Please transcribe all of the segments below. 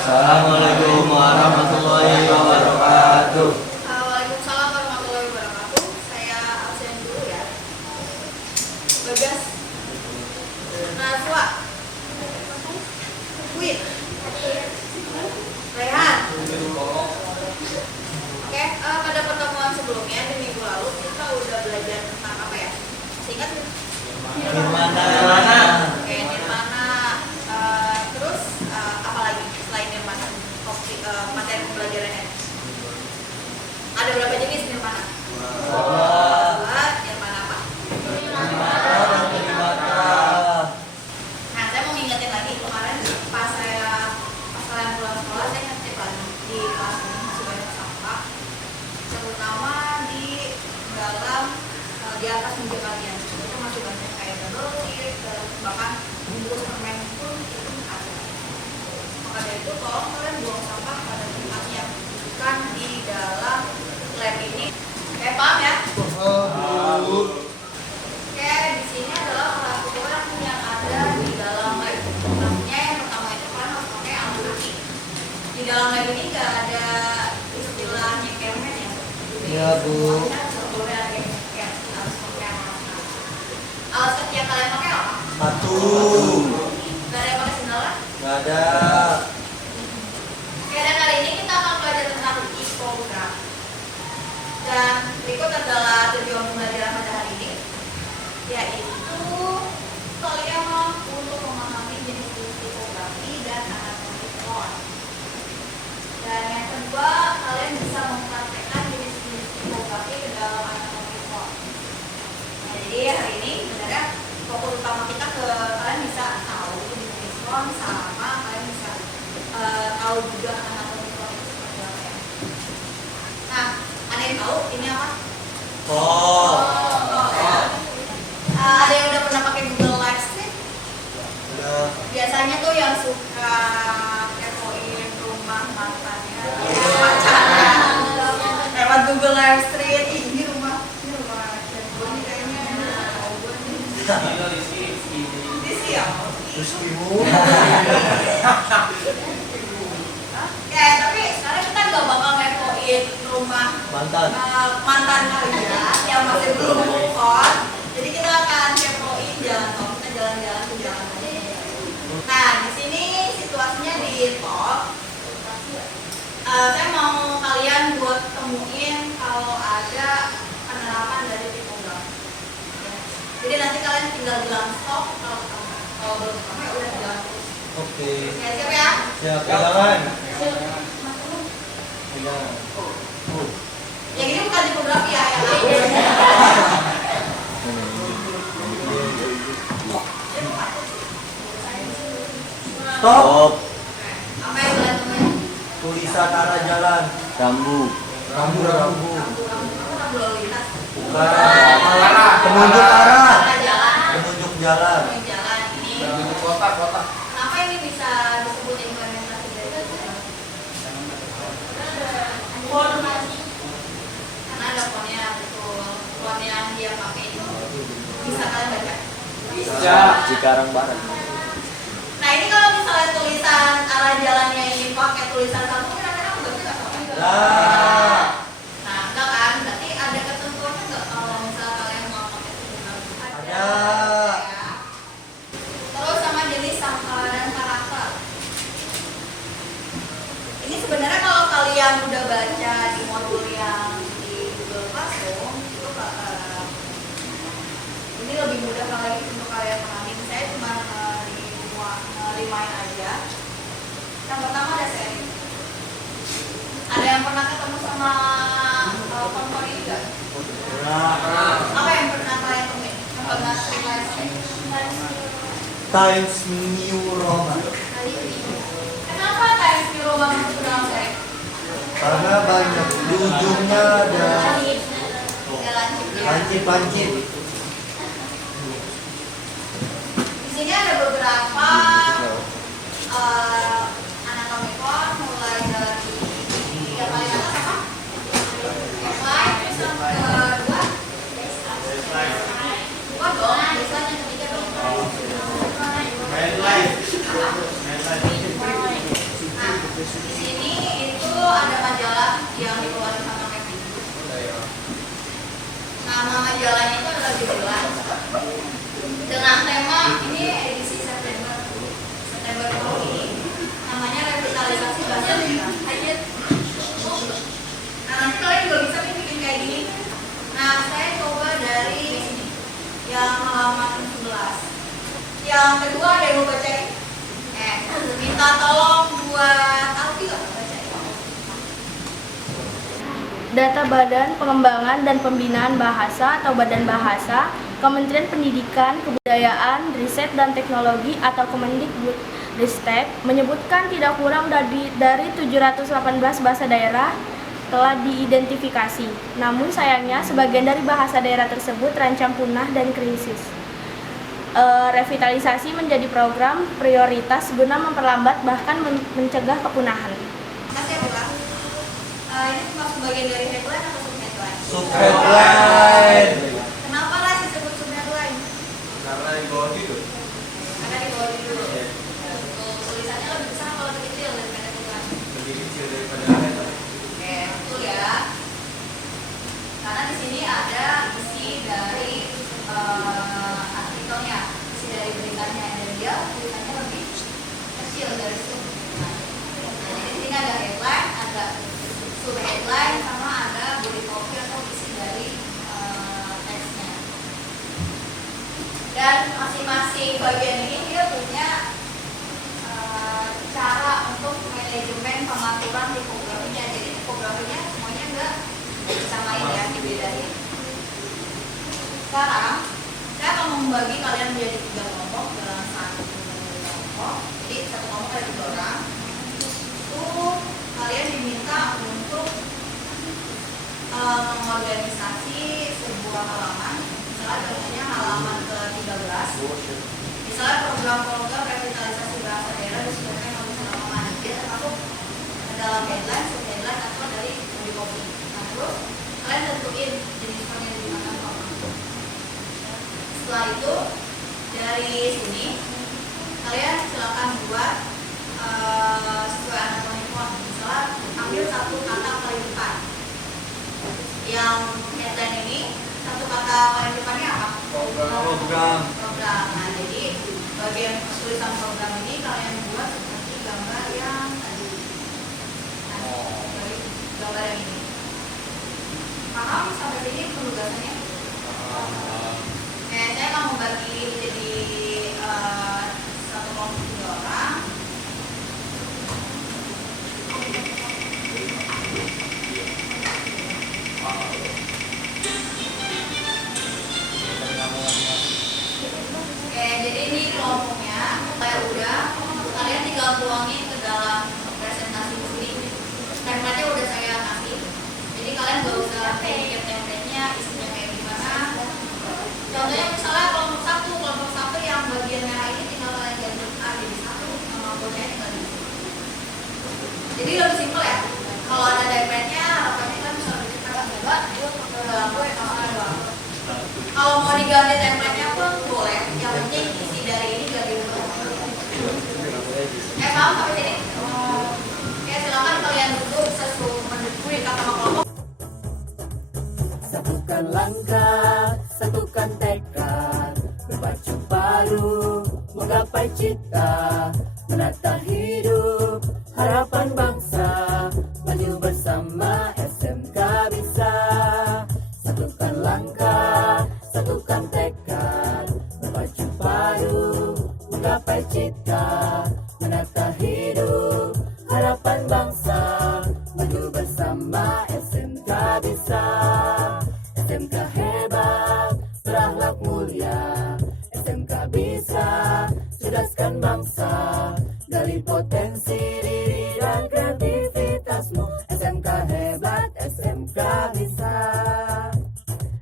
Assalamualaikum warahmatullahi wabarakatuh. Waalaikumsalam warahmatullahi wabarakatuh. Saya absen dulu ya. Bagas, Najwa, Win, Rehan. Oke, pada pertemuan sebelumnya di minggu lalu kita udah belajar tentang apa ya? Seingat? Nirmana. Oke, nirmana. Terus apa lagi selain nirmana? Materi pembelajarannya. Ada berapa jenis nirmana? Dua. Nirmana apa? Nah, saya mau ngingetin lagi kemarin pas kalian pulang sekolah, saya ngetik lagi di kelas ini masih banyak sampah, terutama di dalam di atas meja kalian. Itu masih banyak kayak double tip, bahkan bungkus permen pun itu ada. Maka dari itu tolong kalian buang sampah pada tempatnya, bukan di dalam lab ini. Oke, paham ya? Oke, di sini adalah peraturan yang ada di dalam lab. Maksudnya yang pertama itu kalian harus pakai alas kaki. Di dalam lab ini nggak ada istilah nyekermen ya? Iya, Bu. Semuanya nggak boleh ada yang nyeker, harus pakai alas kaki. Alas kaki yang kalian pakai apa? Satu. Nggak ada yang pakai sendal? Gak ada. Oke, dan kali ini kita akan belajar tentang tipografi. Dan berikut adalah tujuan pembelajaran pada hari ini, yaitu kalian mampu untuk memahami jenis-jenis tipografi dan anatomi font. Dan yang kedua, kalian bisa mempraktekkan jenis-jenis tipografi ke dalam anatomi font. Nah, jadi hari ini sebenarnya fokus utama kita ke kalian bisa tahu jenis font, sama kalian bisa tahu juga anatomi font itu seperti apa ya. Nah, ada yang tahu ini apa? Oh. Ya. Ada yang udah pernah pakai Google Livestream? Udah. Biasanya tuh yang suka kepoin rumah mantannya, pacarnya, lewat Google Livestream. Ih, ini rumah gue nih kayaknya. Di siang. Terus ibu. Ya, tapi sekarang kita nggak bakal ngepoin rumah Mantan. mantan kalian yang masih belum move on. Jadi kita akan kepoin jalan tol, kita jalan-jalan ke jalan tol. Nah, di sini situasinya di tol. Saya mau kalian buat temuin kalau ada penerapan dari tipografi. Ya. Jadi nanti kalian tinggal bilang stop kalau belum stop ya udah jalan terus. Oke. Siap ya? Siap. Pegangan. Pegangan. Yang ini bukan tipografi ya, yang lain. Stop. Apa yang kalian temuin? Tulisan arah jalan. Rambu. Rambu. Rambu lalu lintas. Bukan. Penunjuk arah. Arah jalan. Penunjuk jalan. Penunjuk jalan ini. Kotak. Kenapa ini bisa disebut implementasi dari itu? Karena ada fontnya, betul. Font yang dia pakai itu bisa kalian baca. Bisa. Cikarang Barat. Nah, ini kalau misalnya tulisan arah jalannya ini pakai tulisan satu, kira-kira aku baca nggak sampai? Nah. Nah, enggak kan? Berarti ada ketentuannya nggak kalau misalnya kalian mau pakai tulisan? Ada. Ya. Terus sama jenis dan karakter. Ini sebenarnya kalau kalian udah baca di modul yang di Google Classroom itu ini lebih mudah lagi untuk kalian pahami. Saya cuma remind aja. Yang pertama ada seri. Ada yang pernah ketemu sama font ini nggak? Nah. Apa yang pernah kalian temuin? Yang pernah sering kalian temuin? Times New Roman. Kenapa Times New Roman masuk ke dalam seri? Karena banyak di ujungnya ada pancit-pancit. Di sini ada beberapa anatomi font, mulai dari yang paling atas apa? Headline, terus yang kedua, dua dong, baseline yang ketiga dong. Yang kedua ada yang mau bacain? Minta tolong buat Alfi lah bacain. Data Badan Pengembangan dan Pembinaan Bahasa atau Badan Bahasa, Kementerian Pendidikan, Kebudayaan, Riset dan Teknologi atau Kemendikbudristek menyebutkan tidak kurang dari 718 bahasa daerah telah diidentifikasi. Namun sayangnya sebagian dari bahasa daerah tersebut terancam punah dan krisis. Revitalisasi menjadi program prioritas guna memperlambat bahkan mencegah kepunahan. Makasih ya Bella. Ini masuk bagian dari headline atau subheadline? Subheadline. Kenapa lah disebut subheadline? Karena di bawah itu. Karena di bawah dulu. Betul, tulisannya lebih besar atau lebih kecil daripada headline? Lebih kecil daripada headline. Oke, betul ya. Karena di sini ada isi dari artikelnya, isi dari beritanya, dan dia tulisannya lebih kecil dari subheadline. Nah, jadi di sini ada headline, ada subheadline, sama ada body copy atau isi dari teksnya. Dan masing-masing bagian ini dia punya cara untuk manajemen pengaturan tipografinya. Jadi tipografinya semuanya enggak disamain ya, dibedain. Sekarang saya akan membagi kalian menjadi 3 kelompok dalam satu kelompok. Jadi satu kelompok ada 3 orang. Itu kalian diminta untuk mengorganisasi sebuah halaman. Misalnya contohnya halaman ke-13. Misalnya program-program revitalisasi bahasa daerah disebutkan oleh selama mana. Dia termasuk dalam headline, subheadline atau dari body copy. Nah, terus kalian tentuin jenis form yang digunakan apa. Setelah itu dari sini kalian silakan buat sesuai anatomi font. Misalnya ambil satu kata paling depan. Yang headline ini satu kata paling depannya apa? Program. Program. Nah, jadi bagian tulisan program ini kalian buat seperti gambar yang tadi. Nah, dari gambar yang ini. Paham sampai sini penugasannya? Oke, saya akan membagi jadi satu kelompok 3 orang. Oke, jadi ini kelompoknya kayak udah, kalian tinggal tuangin ke dalam presentasi ini. Template-nya udah saya kasih. Jadi kalian gak usah pikir template-nya isinya kayak gimana. Contohnya misalnya kelompok 1 yang bagian merah ini tinggal kalian ganti A jadi 1, nama kodenya tinggal di sini. Jadi lebih simpel ya. Kalau ada template-nya, harapannya kan bisa lebih cepat. Coba dalam gue doang. Kalau mau diganti template-nya pun boleh. Yang penting isi dari ini gak diubah. Paham sampai sini? Oke, silakan kalian duduk sesuai mendukui kata kelompok. Satukan langkah, satukan tekad, berpacu padu, menggapai cita, menata hidup, harapan bangsa, maju bersama SMK bisa. Satukan langkah, satukan tekad, berpacu padu, menggapai cita, menata hidup, harapan bangsa, maju bersama SMK bisa. SMK hebat, berakhlak mulia, SMK bisa cerdaskan bangsa, gali potensi diri dan kreativitasmu. SMK hebat, SMK bisa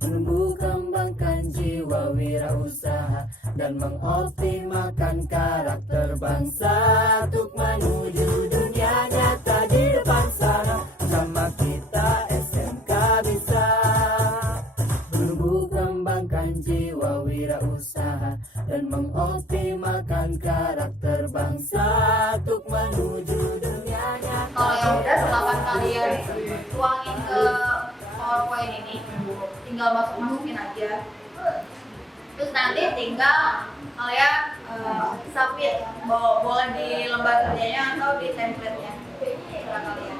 menumbuh kembangkan jiwa wirausaha dan mengoptimalkan karakter bangsa untuk menuju dunia nyata di depan sana. Bersama kita SMK bisa menumbuh kembangkan jiwa wirausaha dan mengoptimalkan karakter bangsa untuk menuju dunia nyata. Kalau yang udah silakan kalian tuangin ke PowerPoint ini, tinggal masukin aja. Terus nanti tinggal kalian submit, boleh di lembar kerjanya atau di template-nya. Terserah kalian.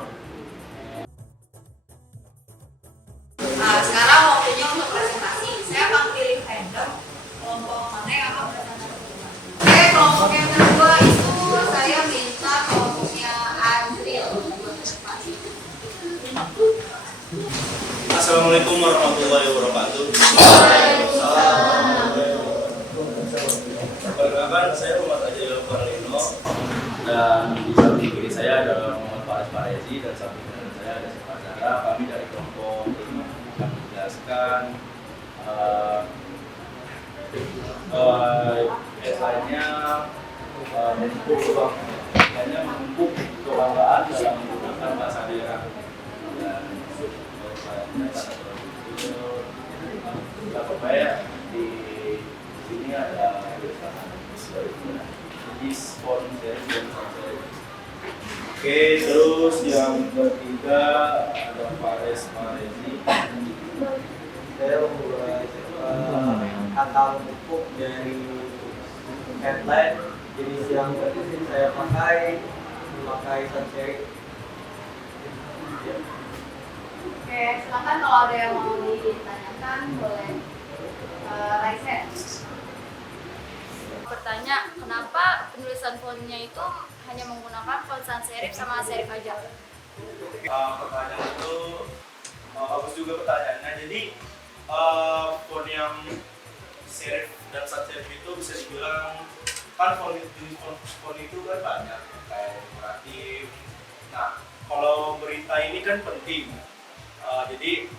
Nah, sekarang waktunya untuk presentasi. Saya akan pilih random kelompok mana yang akan presentasi. Assalamualaikum warahmatullahi wabarakatuh. Perkenalkan, saya Muhammad Ajayul Farlino, dan di samping kiri saya ada Muhammad Faris Farezi, dan samping kanan saya ada Saudara. Kami dari kelompok 5 akan menjelaskan esainya menumpuk kebanggaan dalam menggunakan bahasa daerah. Dan supaya di sini ada Oke, terus yang ketiga ada Faris Farezi. Saya membuat kata pupuk dari headline. Jenis yang tadi saya memakai sunshade. Oke, silakan kalau ada yang mau ditanyakan boleh raise hand. Bertanya, kenapa penulisan fontnya itu hanya menggunakan font sans serif sama serif aja? Pertanyaan itu bagus juga pertanyaannya. Jadi font yang serif dan sans serif itu bisa dibilang kan font itu kan banyak kayak dekoratif. Nah, kalau berita ini kan penting, jadi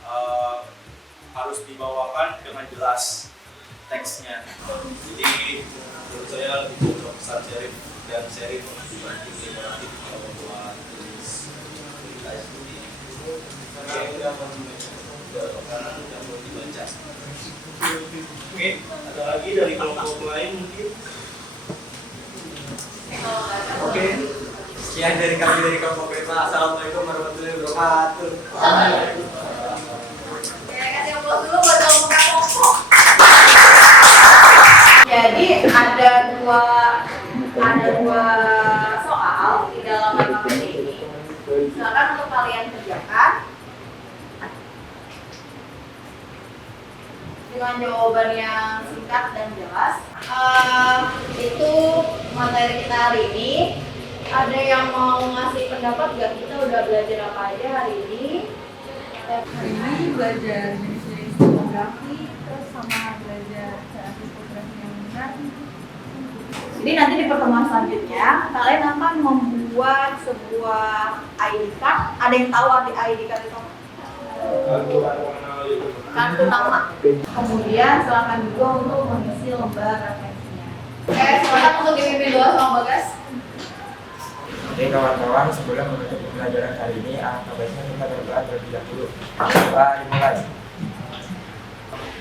harus dibawakan dengan jelas teksnya. Jadi menurut saya lebih cocok sans serif dan serif dibanding dekoratif kalau buat tulis berita seperti ini. Karena udah mau dibaca. Oke, ada lagi dari kelompok lain mungkin? Oke, sekian dari kami dari kelompok 5. Assalamualaikum warahmatullahi wabarakatuh. Oke, kasih aplaus dulu buat kelompok. Jadi ada dua soal di dalam KKP ini. Silakan untuk kalian kerjakan dengan jawaban yang singkat dan jelas. Itu materi kita hari ini. Ada yang mau ngasih pendapat gak? Kita udah belajar apa aja hari ini? Hari ini belajar jenis-jenis tipografi, terus sama belajar cara tipografi yang benar. Jadi nanti di pertemuan selanjutnya kalian akan membuat sebuah ID card. Ada yang tahu arti ID card itu? Kartu nama. Kemudian silakan juga untuk mengisi lembar referensinya. Oke, silakan untuk dipimpin doa sama Bagas. Oke kawan-kawan, sebelum menutup pembelajaran hari ini, alangkah baiknya kita berdoa terlebih dahulu. Doa dimulai.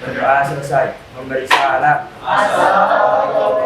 Berdoa selesai. Memberi salam. Assalamualaikum